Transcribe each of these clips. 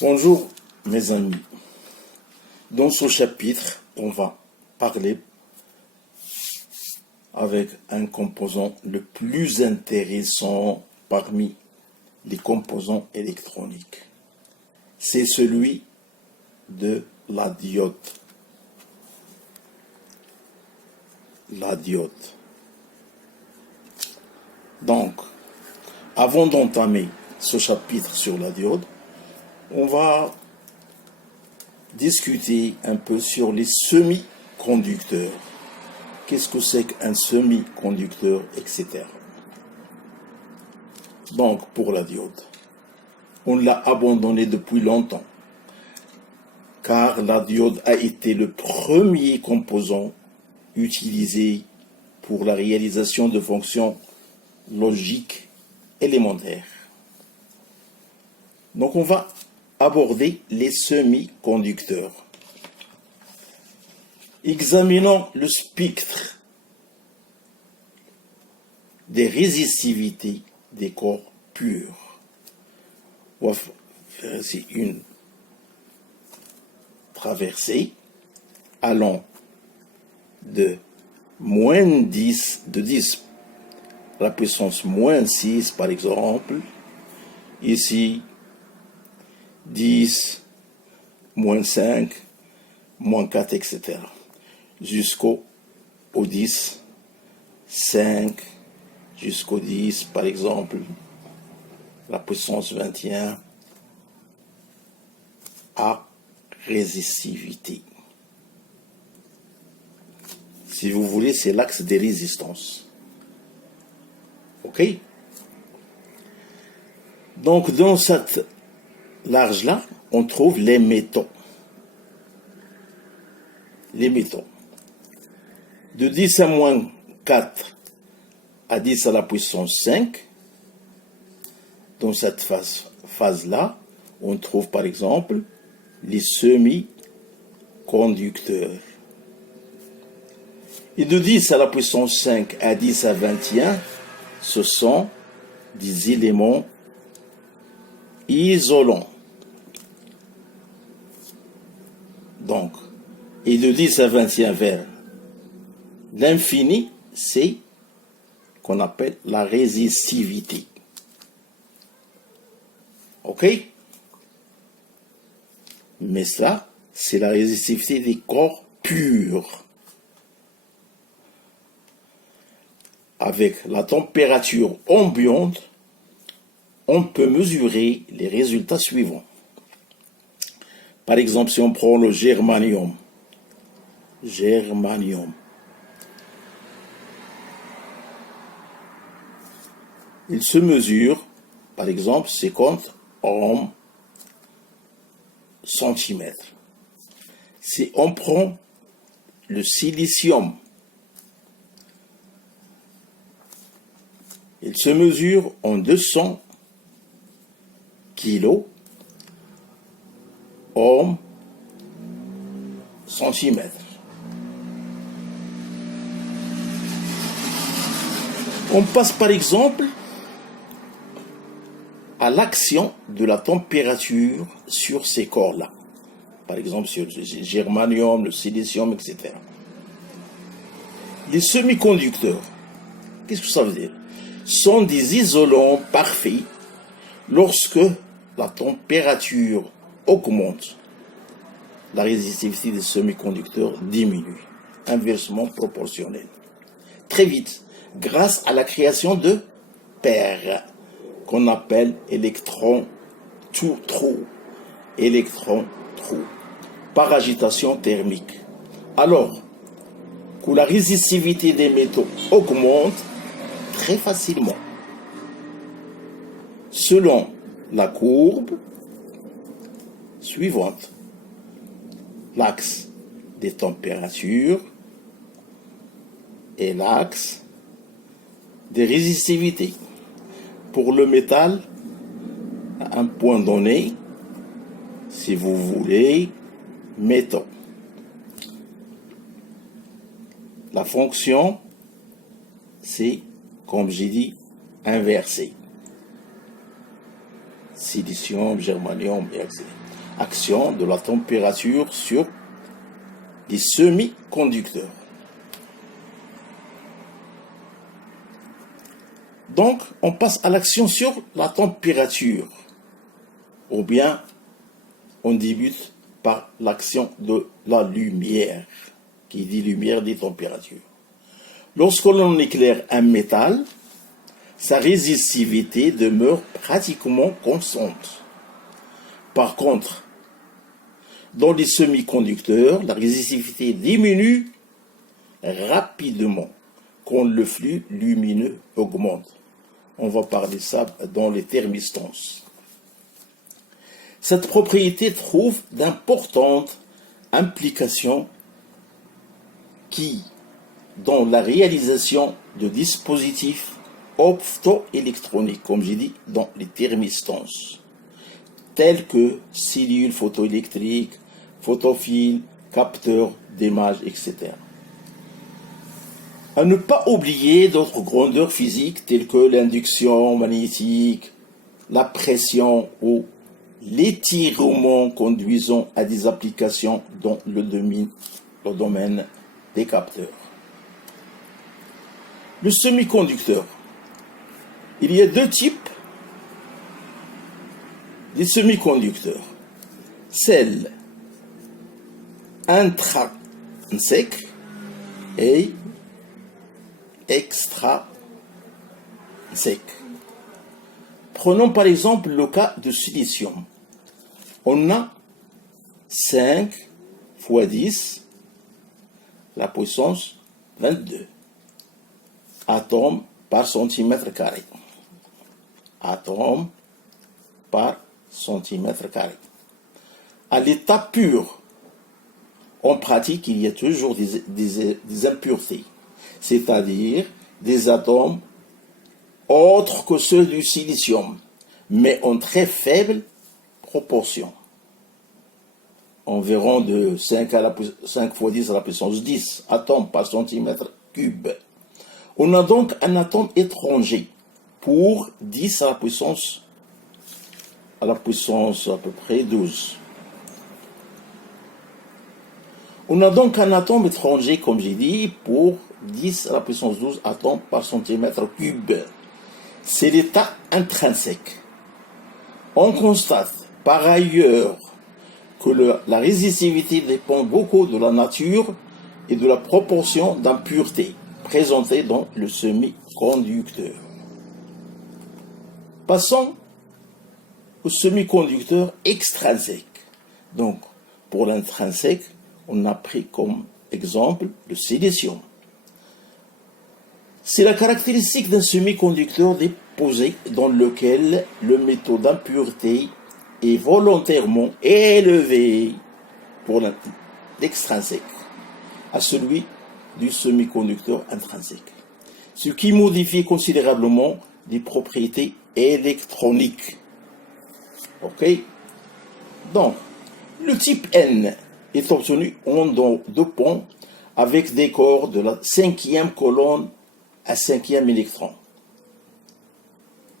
Bonjour mes amis, dans ce chapitre on va parler avec un composant le plus intéressant parmi les composants électroniques. C'est celui de la diode. La diode. Donc, avant d'entamer ce chapitre sur la diode, on va discuter un peu sur les semi-conducteurs. Qu'est-ce que c'est qu'un semi-conducteur, etc. Donc, pour la diode, on l'a abandonné depuis longtemps, car la diode a été le premier composant utilisé pour la réalisation de fonctions logiques élémentaires. Donc, on va aborder les semi-conducteurs. Examinons le spectre des résistivités des corps purs. On va faire ici une traversée allant de moins 10, de 10 à la puissance moins 6 par exemple, ici 10, moins 5, moins 4, etc. Jusqu'au 10, 5, jusqu'au 10, par exemple, la puissance 21 à résistivité. Si vous voulez, c'est l'axe des résistances. OK? Donc, dans cette large-là, on trouve les métaux. Les métaux. De 10 à moins 4 à 10 à la puissance 5, dans cette phase-là, on trouve par exemple les semi-conducteurs. Et de 10 à la puissance 5 à 10 à 21, ce sont des éléments isolants. Donc, et de 10 à 21 vers l'infini, c'est qu'on appelle la résistivité. OK? Mais ça, c'est la résistivité des corps purs. Avec la température ambiante, on peut mesurer les résultats suivants. Par exemple, si on prend le germanium, il se mesure, par exemple, 50 ohms centimètres. Si on prend le silicium, il se mesure en 200 kilos ohms centimètres. On passe par exemple à l'action de la température sur ces corps-là. Par exemple sur le germanium, le silicium, etc. Les semi-conducteurs, qu'est-ce que ça veut dire? Sont des isolants parfaits lorsque la température augmente. La résistivité des semi-conducteurs diminue, inversement proportionnelle. Très vite, grâce à la création de paires qu'on appelle électrons-trous, par agitation thermique. Alors que la résistivité des métaux augmente très facilement, selon la courbe suivante. L'axe des températures et l'axe des résistivités. Pour le métal, à un point donné, si vous voulez, mettons. La fonction, c'est, comme j'ai dit, inversé. Silicium, germanium, etc. action de la température sur les semi-conducteurs. Donc, on passe à l'action sur la température, ou bien on débute par l'action de la lumière. Qui dit lumière dit température. Lorsque l'on éclaire un métal, sa résistivité demeure pratiquement constante. Par contre, dans les semi-conducteurs, la résistivité diminue rapidement quand le flux lumineux augmente. On va parler de ça dans les thermistances. Cette propriété trouve d'importantes implications dans la réalisation de dispositifs optoélectroniques, comme j'ai dit, dans les thermistances, tels que cellules photoélectriques, photophiles, capteurs d'images, etc. À ne pas oublier d'autres grandeurs physiques telles que l'induction magnétique, la pression ou l'étirement conduisant à des applications dans le domaine des capteurs. Le semi-conducteur. Il y a deux types de semi-conducteurs. Celle intrinsèque et extrinsèque. Prenons par exemple le cas de silicium. On a 5 fois 10 la puissance 22 atomes par centimètre carré. Atomes par centimètre carré. À l'état pur, en pratique, il y a toujours des impuretés, c'est-à-dire des atomes autres que ceux du silicium, mais en très faible proportion. Environ de 5 fois 10 à la puissance 10 atomes par centimètre cube. On a donc un atome étranger pour 10 à la puissance à peu près 12. On a donc un atome étranger, comme j'ai dit, pour 10 à la puissance 12 atomes par centimètre cube. C'est l'état intrinsèque. On constate par ailleurs que la résistivité dépend beaucoup de la nature et de la proportion d'impuretés présentées dans le semi-conducteur. Passons au semi-conducteur extrinsèque. Donc, pour l'intrinsèque, on a pris comme exemple le silicium. C'est la caractéristique d'un semi-conducteur déposé dans lequel le métaux d'impureté est volontairement élevé pour l'extrinsèque à celui du semi-conducteur intrinsèque, ce qui modifie considérablement les propriétés électroniques. Ok? Donc, le type N est obtenu en dopant avec des corps de la 5e colonne à 5e électron.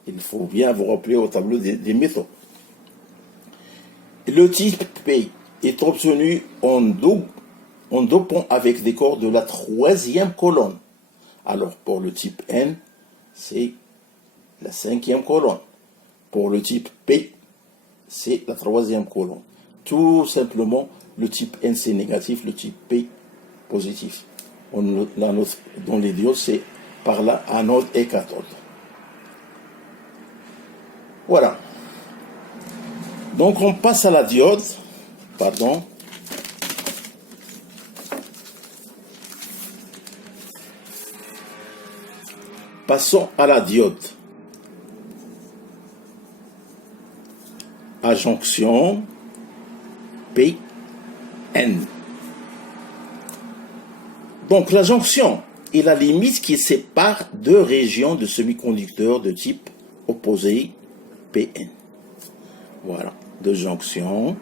Il faut bien vous rappeler au tableau des métaux. Le type P est obtenu en dopant avec des corps de la 3e colonne. Alors pour le type N, c'est la 5e colonne. Pour le type P, c'est la 3e colonne. Tout simplement, le type N c'est négatif, le type P positif. Dans les diodes, c'est par là anode et cathode. Voilà. Donc on passe à la diode. Pardon. Passons à la diode. À jonction PN. Donc la jonction est la limite qui sépare deux régions de semi-conducteurs de type opposé PN. Voilà, deux jonctions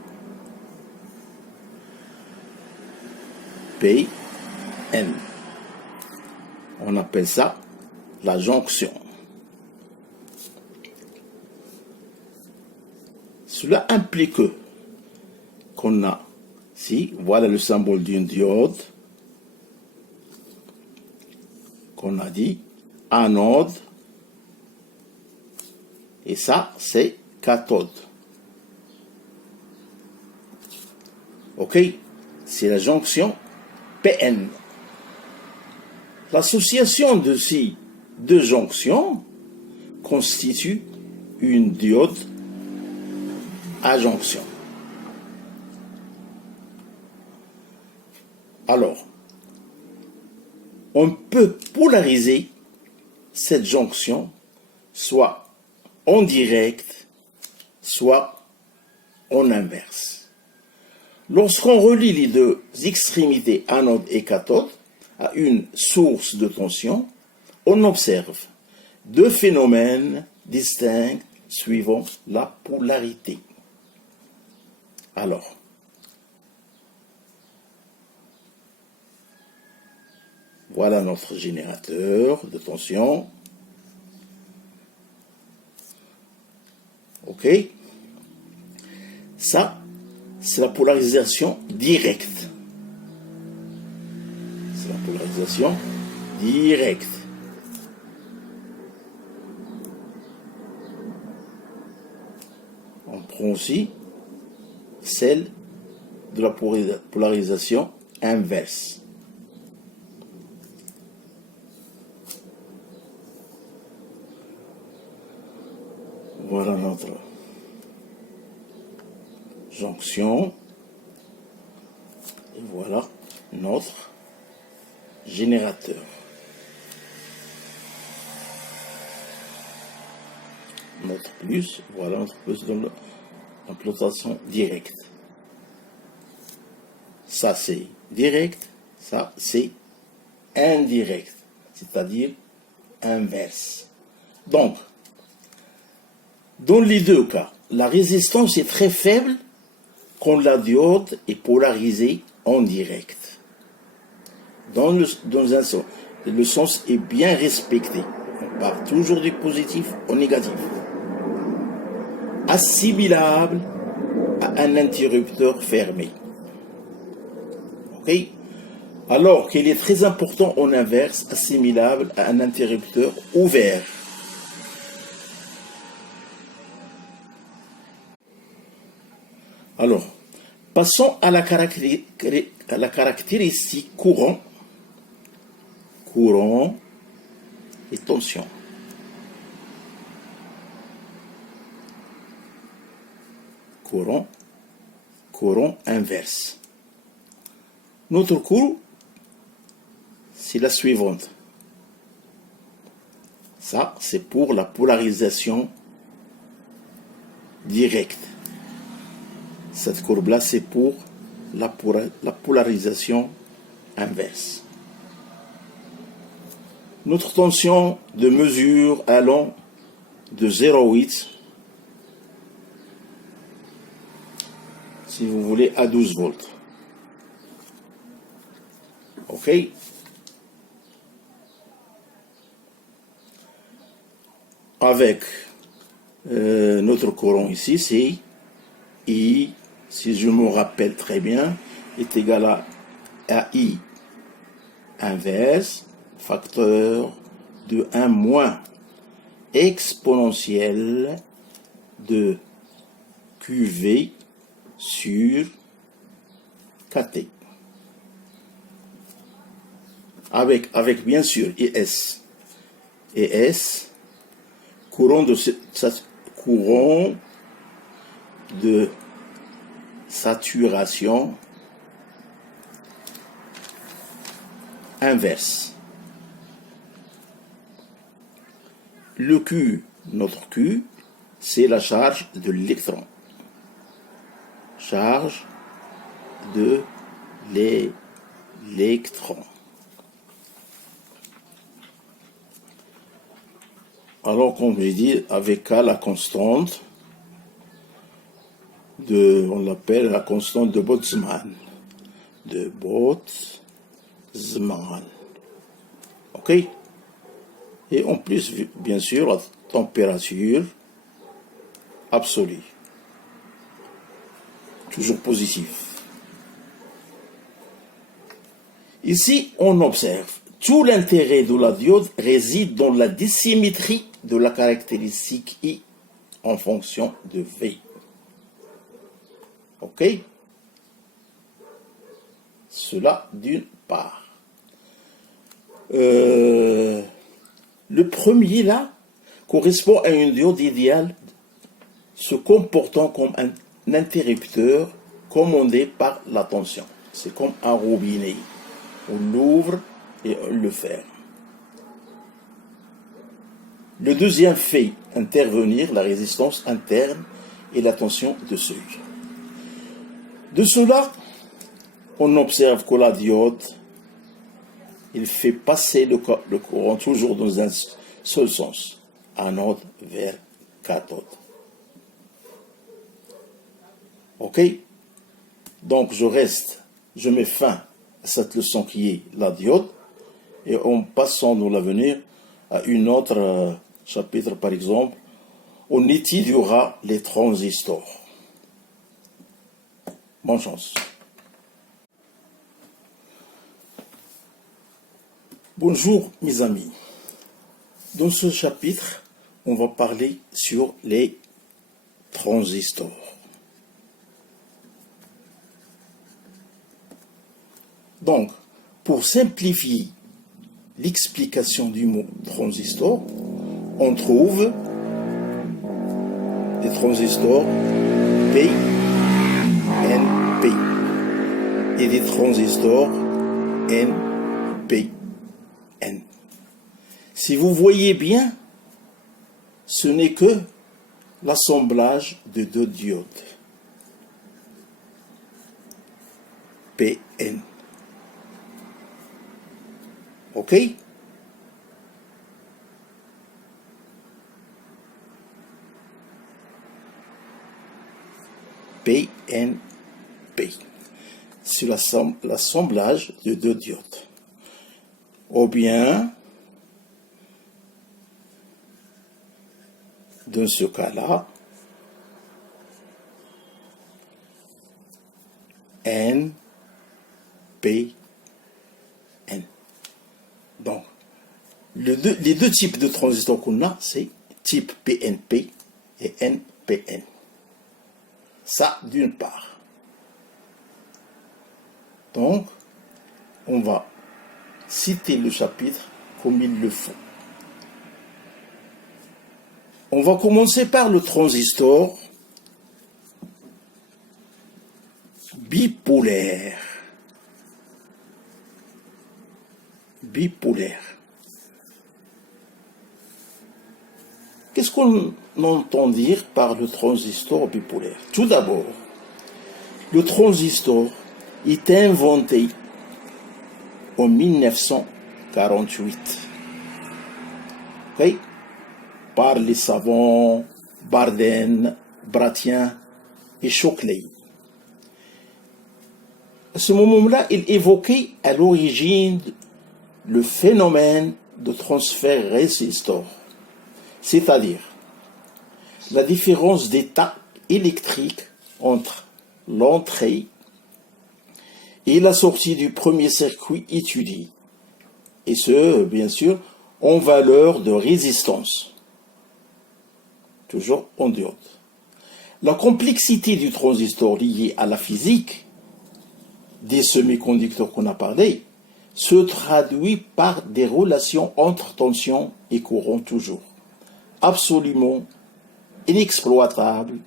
PN. On appelle ça la jonction. Cela implique que qu'on a ici. Voilà le symbole d'une diode qu'on a dit, anode, et ça c'est cathode. Ok, c'est la jonction PN. L'association de ces deux jonctions constitue une diode à jonction. Alors, on peut polariser cette jonction soit en direct, soit en inverse. Lorsqu'on relie les deux extrémités anode et cathode à une source de tension, on observe deux phénomènes distincts suivant la polarité. Alors, voilà notre générateur de tension. Ok. Ça, c'est la polarisation directe. C'est la polarisation directe. On prend aussi celle de la polarisation inverse. Voilà notre jonction. Et voilà notre générateur. Notre plus, voilà notre plus de l'implantation directe. Ça c'est direct, ça c'est indirect, c'est-à-dire inverse. Donc, dans les deux cas, la résistance est très faible quand la diode est polarisée en direct. Dans un sens, le sens est bien respecté. On part toujours du positif au négatif. Assimilable à un interrupteur fermé. Ok? Alors qu'il est très important en inverse, assimilable à un interrupteur ouvert. Alors, passons à la caractéristique courant et tension. Courant inverse. Notre courant, c'est la suivante. Ça, c'est pour la polarisation directe. Cette courbe-là, c'est pour la polarisation inverse. Notre tension de mesure allant de 0,8, si vous voulez, à 12 volts. OK? Avec notre courant ici, c'est I, si je me rappelle très bien, est égal à I inverse, facteur de 1 moins exponentielle de QV sur KT. Avec bien sûr ES. ES, courant de saturation inverse. Le Q, notre Q, c'est la charge de l'électron. Charge de l'électron. Alors, comme j'ai dit, avec la constante on l'appelle la constante de Boltzmann. OK? Et en plus, bien sûr, la température absolue. toujours positif. Ici, on observe tout l'intérêt de la diode réside dans la dissymétrie de la caractéristique I en fonction de V. Ok? Cela d'une part. Le premier là correspond à une diode idéale se comportant comme un interrupteur commandé par la tension. C'est comme un robinet. On l'ouvre et on le ferme. Le deuxième fait intervenir la résistance interne et la tension de seuil. De cela, on observe que la diode, il fait passer le courant toujours dans un seul sens, anode vers cathode. Ok? Donc je mets fin à cette leçon qui est la diode, et en passant dans l'avenir à une autre chapitre, par exemple, on étudiera les transistors. Bonne chance. Bonjour mes amis. Dans ce chapitre, on va parler sur les transistors. Donc, pour simplifier l'explication du mot transistor, on trouve des transistors P, N, P et des transistors N, P, N. Si vous voyez bien, ce n'est que l'assemblage de deux diodes PN. Ok? PNP. C'est l'assemblage de deux diodes. Ou bien, dans ce cas-là, N, P, N. Donc, les deux types de transistors qu'on a, c'est type PNP et NPN. Ça, d'une part. Donc, on va citer le chapitre comme il le faut. On va commencer par le transistor bipolaire. Bipolaire. Qu'est-ce qu'on entend dire par le transistor bipolaire? Tout d'abord, le transistor est inventé en 1948 okay, par les savants Barden, Bratien et Shockley. À ce moment-là, il évoquait à l'origine le phénomène de transfert résistor, c'est-à-dire la différence d'état électrique entre l'entrée et la sortie du premier circuit étudié, et ce, bien sûr, en valeur de résistance, toujours en diode. La complexité du transistor liée à la physique des semi-conducteurs qu'on a parlé se traduit par des relations entre tension et courant toujours absolument inexploitables.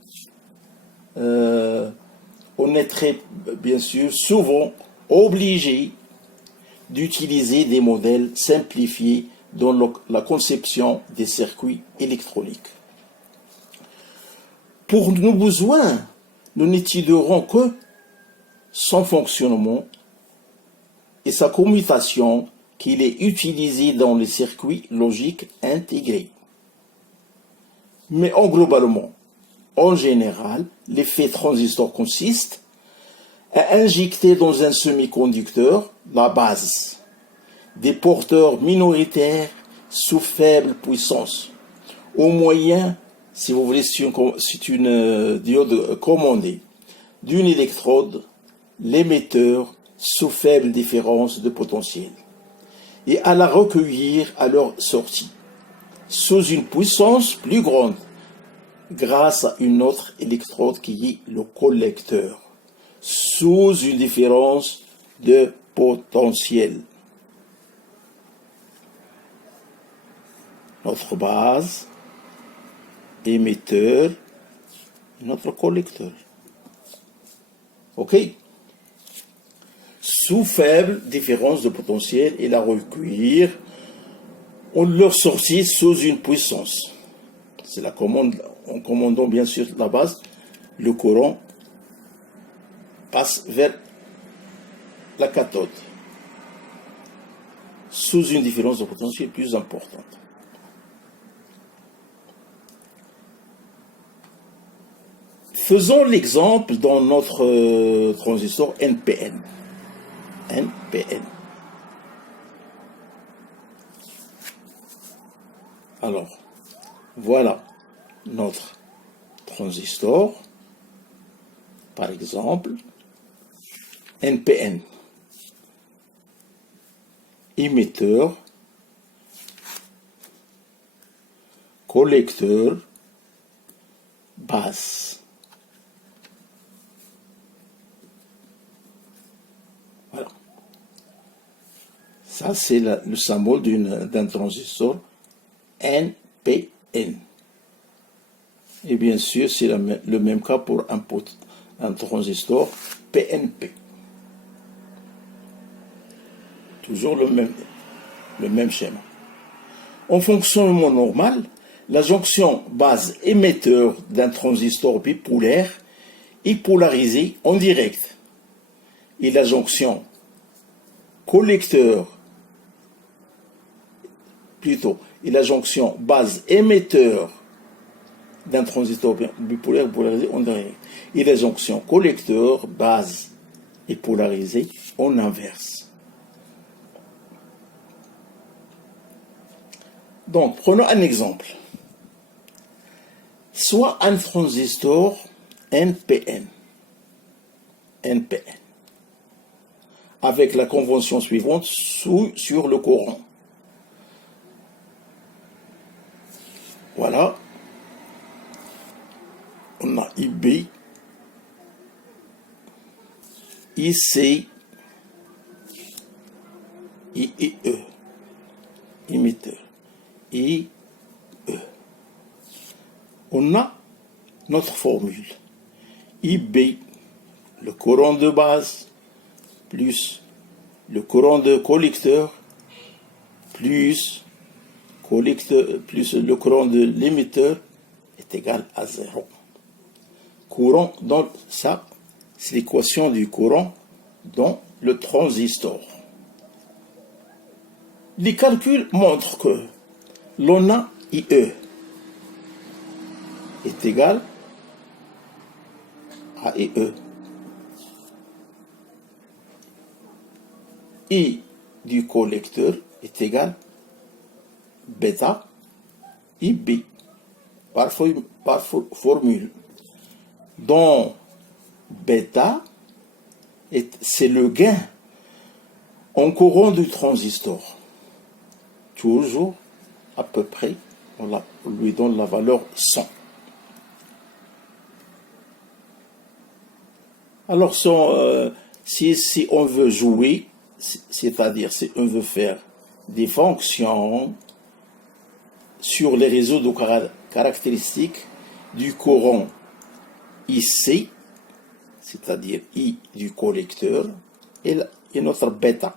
On est très, bien sûr, souvent obligé d'utiliser des modèles simplifiés dans la conception des circuits électroniques. Pour nos besoins, nous n'étudierons que son fonctionnement et sa commutation qu'il est utilisé dans les circuits logiques intégrés. Mais globalement, en général, l'effet transistor consiste à injecter dans un semi-conducteur la base des porteurs minoritaires sous faible puissance, au moyen, si vous voulez, c'est une diode commandée, d'une électrode, l'émetteur sous faible différence de potentiel et à la recueillir à leur sortie, sous une puissance plus grande, grâce à une autre électrode qui est le collecteur, sous une différence de potentiel. Notre base, émetteur, notre collecteur. OK? Sous faible différence de potentiel et la recueillir, on leur sortit sous une puissance. C'est la commande, en commandant bien sûr la base, le courant passe vers la cathode, sous une différence de potentiel plus importante. Faisons l'exemple dans notre transistor NPN. NPN. Alors, voilà notre transistor, par exemple, NPN. Émetteur, collecteur, base. Voilà. Ça, c'est le symbole d'un transistor NPN. Et bien sûr, c'est le même cas pour un transistor PNP. Toujours le même schéma. En fonctionnement normal, la jonction base-émetteur d'un transistor bipolaire est polarisée en direct. Et la jonction et la jonction base-émetteur d'un transistor bipolaire polarisé en direct. Et la jonction collecteur base est polarisée en inverse. Donc, prenons un exemple. Soit un transistor NPN, avec la convention suivante sur le courant. Voilà. On a IB, IC, IE, émetteur, IE. On a notre formule. IB, le courant de base, plus le courant de collecteur, plus le courant de l'émetteur est égal à 0. Courant dans ça, c'est l'équation du courant dans le transistor. Les calculs montrent que l'ONA IE est égal à IE. I du collecteur est égal bêta IB par formule, dont bêta c'est le gain en courant du transistor. Toujours à peu près, on lui donne la valeur 100. Alors si on veut jouer, c'est-à-dire si on veut faire des fonctions sur les réseaux de caractéristiques du courant IC, c'est-à-dire I du collecteur, et notre bêta,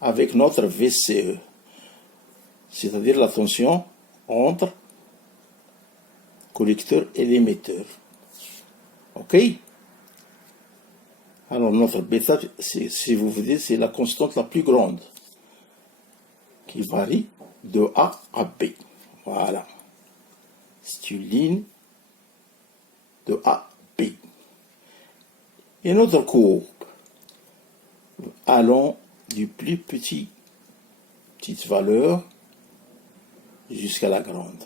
avec notre VCE, c'est-à-dire la tension entre collecteur et l'émetteur. OK? Alors notre bêta, si vous voulez, c'est la constante la plus grande, qui varie de A à B. Voilà. C'est une ligne de A à B. Et notre courbe allant du plus petite valeur jusqu'à la grande.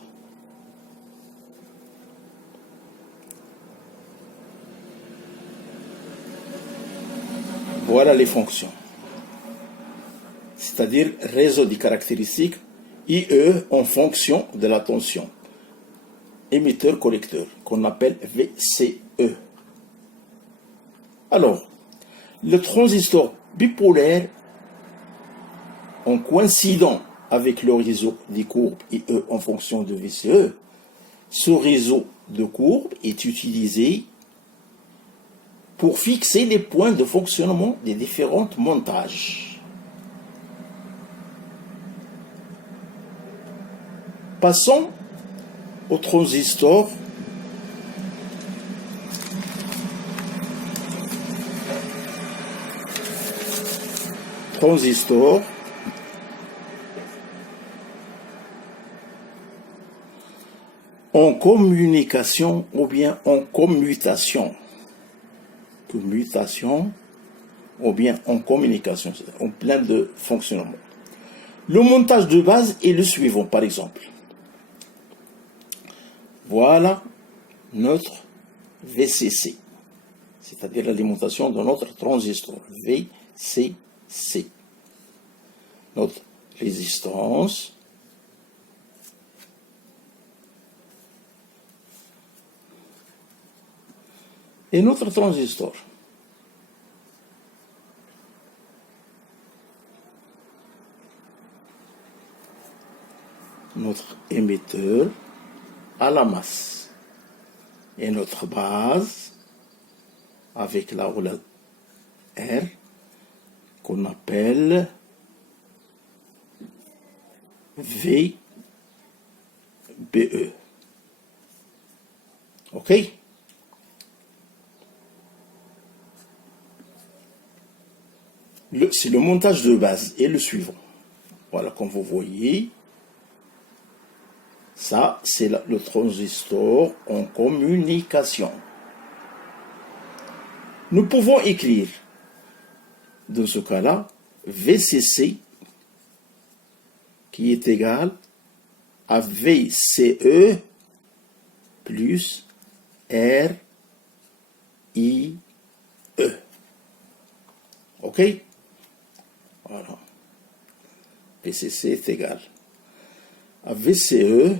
Voilà les fonctions. C'est-à-dire réseau des caractéristiques IE en fonction de la tension. Émetteur-collecteur, qu'on appelle VCE. Alors, le transistor bipolaire, en coïncidant avec le réseau des courbes IE en fonction de VCE, ce réseau de courbes est utilisé pour fixer les points de fonctionnement des différents montages. Passons au transistor en communication ou bien en commutation. Commutation ou bien en communication, en plein de fonctionnement. Le montage de base est le suivant, par exemple. Voilà notre VCC, c'est-à-dire l'alimentation de notre transistor, VCC. Notre résistance et notre transistor. Notre émetteur à la masse et notre base avec la roue R qu'on appelle VBE. OK? C'est le montage de base et le suivant. Voilà, comme vous voyez, ça, c'est le transistor en communication. Nous pouvons écrire, dans ce cas-là, VCC qui est égal à VCE plus RIE. OK? Voilà. VCC est égal à VCE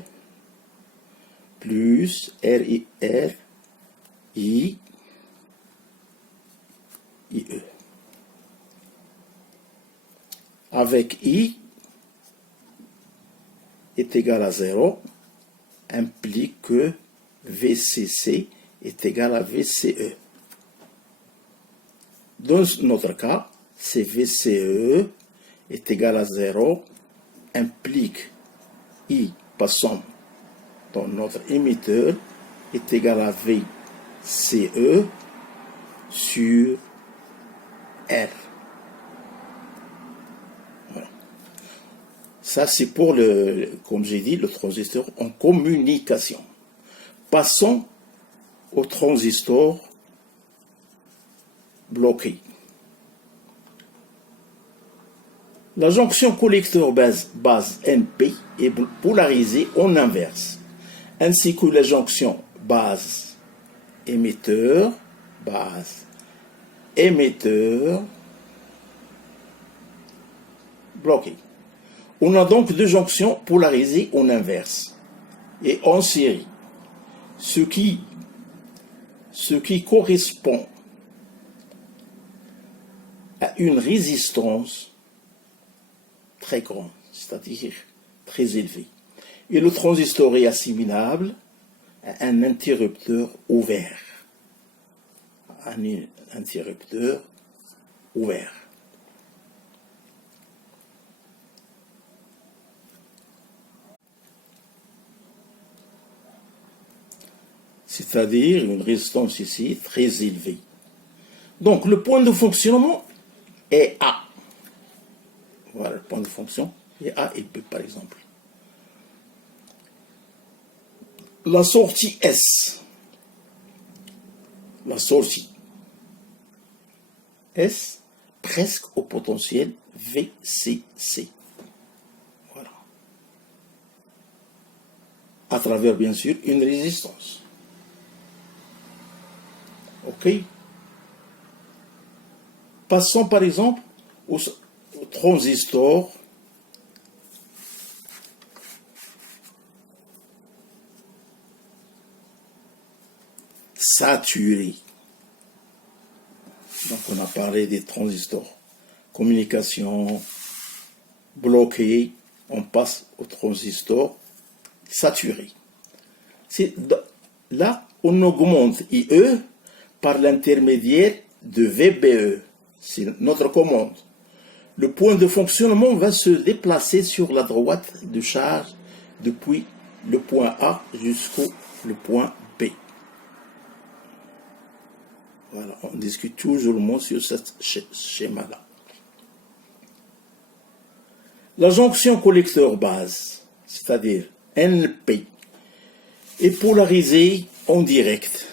plus RIE. Avec I est égal à 0 implique que VCC est égal à VCE. Dans notre cas, c'est VCE est égal à 0 implique I passant dans notre émetteur est égal à VCE sur R. Voilà. Ça, c'est pour comme j'ai dit, le transistor en communication. Passons au transistor bloqué. La jonction collecteur base NP est polarisée en inverse, ainsi que la jonction base émetteur bloquée. On a donc deux jonctions polarisées en inverse et en série, ce qui correspond à une résistance très grande, c'est-à-dire très élevée. Et le transistor est assimilable à un interrupteur ouvert. Un interrupteur ouvert. C'est-à-dire une résistance ici très élevée. Donc le point de fonctionnement est A. Voilà le point de fonction, et A et B par exemple. La sortie S. La sortie S presque au potentiel VCC. Voilà. À travers bien sûr une résistance. OK? Passons par exemple au transistor saturé. Donc on a parlé des transistors. Communication bloquée, on passe au transistor saturé. Là, on augmente IE par l'intermédiaire de VBE. C'est notre commande. Le point de fonctionnement va se déplacer sur la droite de charge depuis le point A jusqu'au point B. Voilà, on discute toujours sur ce schéma-là. La jonction collecteur-base, c'est-à-dire NP, est polarisée en direct,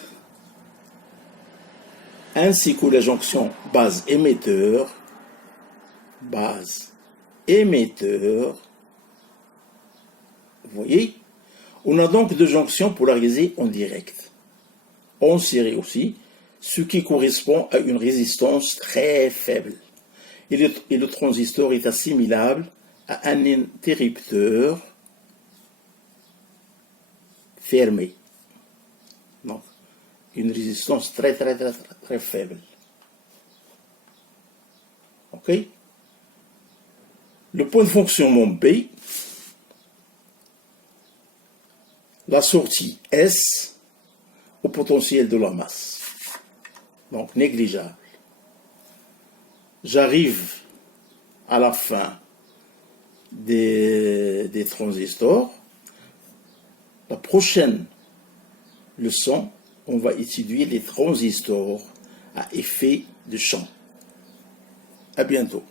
ainsi que la jonction base-émetteur. Vous voyez, on a donc deux jonctions polarisées en direct, en série aussi, ce qui correspond à une résistance très faible. Et le transistor est assimilable à un interrupteur fermé. Donc, une résistance très faible. OK? Le point de fonctionnement B, la sortie S au potentiel de la masse. Donc, négligeable. J'arrive à la fin des transistors. La prochaine leçon, on va étudier les transistors à effet de champ. À bientôt.